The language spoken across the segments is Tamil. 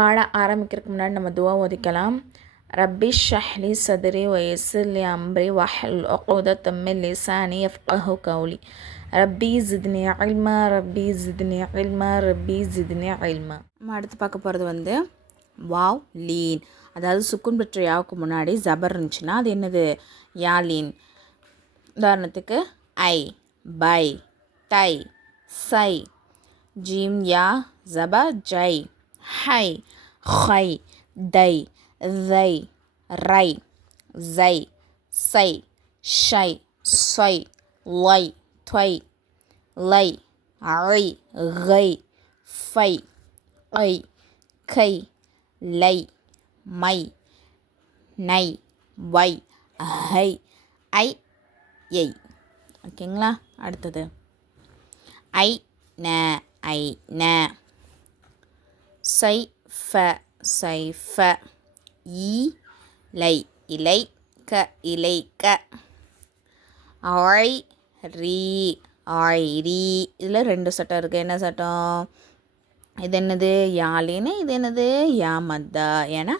பாட ஆரம்பிக்கிறதுக்கு முன்னாடி நம்ம துவா ஓதிக்கலாம். ரப்பி ஷ்ரஹ்லி சத்ரி வயஸ்ஸிர்லி அம்ரி வஹ்லுல் உக்தத்தம் மின் லிசானி யஃப்கஹு கௌலி. ரப்பி ஜித்னி இல்மா ரப்பி ஜித்னி இல்மா ரப்பி ஜித்னி இல்மா. நம்ம அடுத்து பார்க்க போகிறது வாவ் லீன், அதாவது சுக்குன் பெற்ற யாவுக்கு முன்னாடி ஜபர் இருந்துச்சுன்னா அது என்னது? யாலீன். உதாரணத்துக்கு ஐ, பை, தை, சை. ஜீம் யா ஜப ஜை, ஹை, ஹை, தை, தை, ரை, ஜை, சை, ஷை, சொய், லை, தொய், லை, ஐ, கை, five, I, guy, lie, my, நை, வை, ஹை, ஐ, எய். ஓகேங்களா? அடுத்தது ஐ ந, ஐ ந. சை ஃப, சை ஃப. ஈ லை, இலை, க, இலை க. ஆய் ரீ, ஆய் ரீ. இதில் ரெண்டு சட்டம் இருக்குது. என்ன சட்டம்? இது என்னது? யாலின்னு. இது என்னது? யா மத்தா. ஏன்னா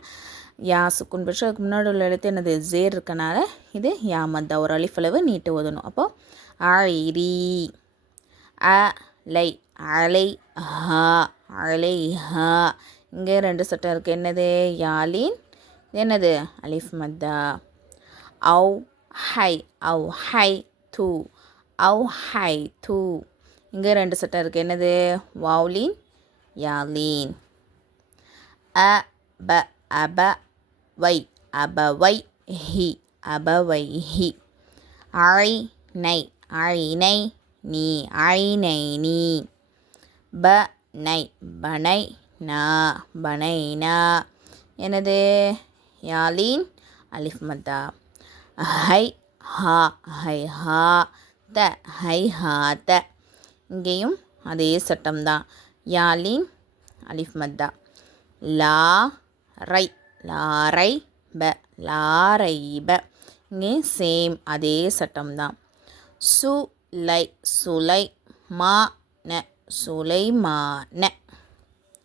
யா சுக்குன் பெற்று அதுக்கு முன்னாடி உள்ள எழுத்து என்னது? ஜேர் இருக்கனால இது யா மத்தா. ஒரு அலிஃபளவு நீட்டு ஓதணும். அப்போது ஆய் ரீ. அ லை, அலை ஹா, அலை ஹா. இங்கே ரெண்டு சட்டம் இருக்குது. என்னது? யாலின். இது என்னது? அலிஃப் மத்தா. ஔ ஹை, ஔ ஹை தூ, ஔ ஹை தூ. இங்கே ரெண்டு சட்டம் இருக்குது. என்னது? வாவ்லீன், யாலீன். அ ப, அப வை, அபவை ஹி, அபவை ஹி. ஐ நை, ஐ நை நீ, ஐ நை நீ. ப நை, பனை நா, பனை நா. என்னது? யாலீன், அலிஃப் மத்தா. ஹை ஹா, ஹை ஹா த, ஹை ஹா த. இங்கேயும் அதே சட்டம்தான். யாலீன், அலிஃப் மத்தா. லா ரை, லாரை ப, லாரை ப. இங்கே சேம் அதே சட்டம்தான். சு லை, சுலை, மா ந, சுலை மா ந.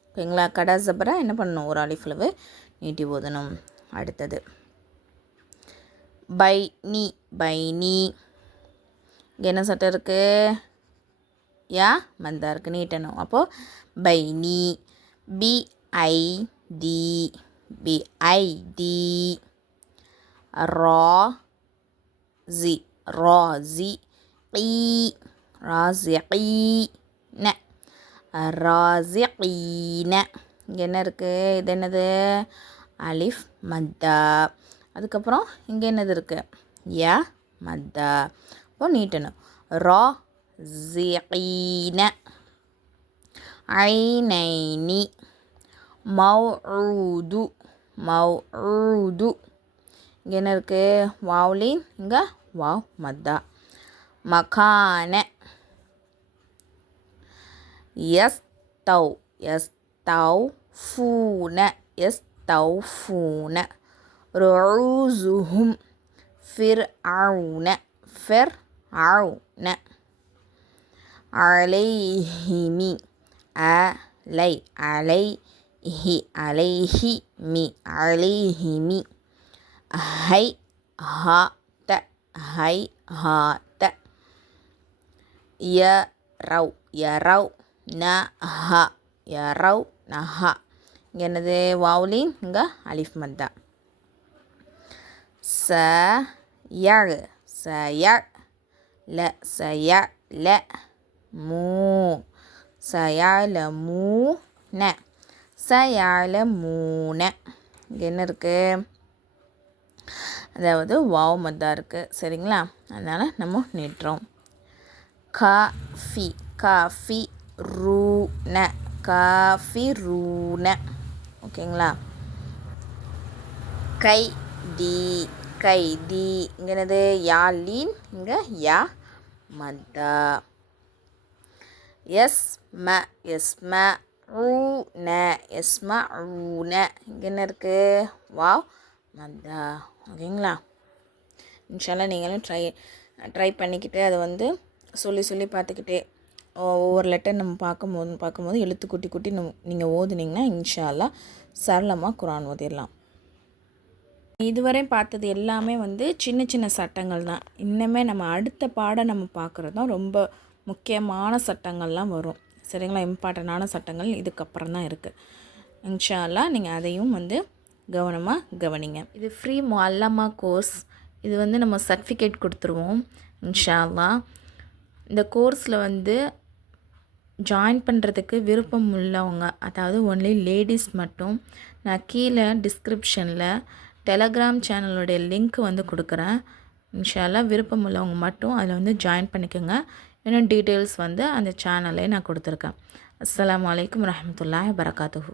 ஓகேங்களா? கடா ஜபரா என்ன பண்ணணும்? ஒரு அலிஃப்ளவு நீட்டி ஓதணும். அடுத்தது பை நீ, பை நீ. இங்கே என்ன சட்டம் இருக்குது? யா மந்தா இருக்குது, நீட்டணும். அப்போது பை நீ. பி ஐ தி, பி ஐ தி. ரா ஜி, ரா ஜி, கீ, ராசிகீன, ராசிகீன. இங்கே என்ன இருக்குது? இது என்னது? அலிஃப் மத்தா. அதுக்கப்புறம் இங்கே என்னது இருக்குது? யா மத்தா. அப்போ நீட்டணும். ரா ஜிகீன. ஐனைனி. மௌஊது, மௌஊது. இங்கே என்ன இருக்குது? வாவ்லீன். இங்கே வாவ் மத்தா. மகான. எஸ் தௌ, எஸ் தௌ ஃபூன, எஸ் தௌ ஃபூன. ருஊஸுஹும். ஃபிர் அவுன, ஃபிர் அவுன. அலைஹிமி. அலை, அலைஹி, அலைஹி மி, அலைஹிமி. ஹை ஹா த, ஹை ஹா த. யரவ், யரவ் நஹ, யரவ் நஹ. இங்கே என்னது? வாவ்லீன். இங்கே அலிஃப் மத்தா. ச யழ், சயழ் ல, சயழ் ல மூ, சயழமூ ந, சயழமூன. இங்கே என்ன இருக்குது? அதாவது வாவ் மத்தா இருக்குது. சரிங்களா? அதனால் நம்ம நீட்டுறோம். காஃபி, காஃபி ரூன, காஃபி ரூன. ஓகேங்களா? கை தி, கை தி. இங்கே என்னது? யாலீன். இங்கே யா மத்தா. எஸ்ம, எஸ்ம ஊன, எஸ்ம ஊன. இங்கே என்ன இருக்குது? வாவ் மத்தா. ஓகேங்களா? இன்ஷால்லா நீங்களும் ட்ரை பண்ணிக்கிட்டு அதை சொல்லி பார்த்துக்கிட்டே ஒவ்வொரு லெட்டர் நம்ம பார்க்கும்போது எழுத்து கூட்டி நீங்கள் ஓதுனீங்கன்னா இன்ஷா அல்லாஹ் சரளமாக குரான் ஓதிடலாம். இதுவரை பார்த்தது எல்லாமே வந்து சின்ன சின்ன சட்டங்கள் தான். இன்னுமே நம்ம அடுத்த பாடம் நம்ம பார்க்குறது தான் ரொம்ப முக்கியமான சட்டங்கள்லாம் வரும். சரிங்களா? இம்பார்ட்டண்டான சட்டங்கள் இதுக்கப்புறம் தான் இருக்குது. இன்ஷா அல்லாஹ் நீங்கள் அதையும் வந்து கவனமாக கவனிங்க. இது ஃப்ரீ முஅல்லமா கோர்ஸ். இது வந்து நம்ம சர்டிஃபிகேட் கொடுத்துருவோம் இன்ஷா அல்லாஹ். இந்த கோர்ஸில் வந்து ஜாயின் பண்ணுறதுக்கு விருப்பம் உள்ளவங்க, அதாவது ஒன்லி லேடிஸ் மட்டும், நான் கீழே டிஸ்கிரிப்ஷனில் டெலகிராம் சேனலோடைய லிங்க் வந்து கொடுக்குறேன். இன்ஷா அல்லாஹ் விருப்பம் உள்ளவங்க மட்டும் அதில் வந்து ஜாயின் பண்ணிக்கோங்க. இன்னும் டீட்டெயில்ஸ் வந்து அந்த சேனல்லே நான் கொடுத்துருக்கேன். அஸ்ஸலாமு அலைக்கும் வரஹ்மத்துல்லாஹி வபரகாத்துஹு.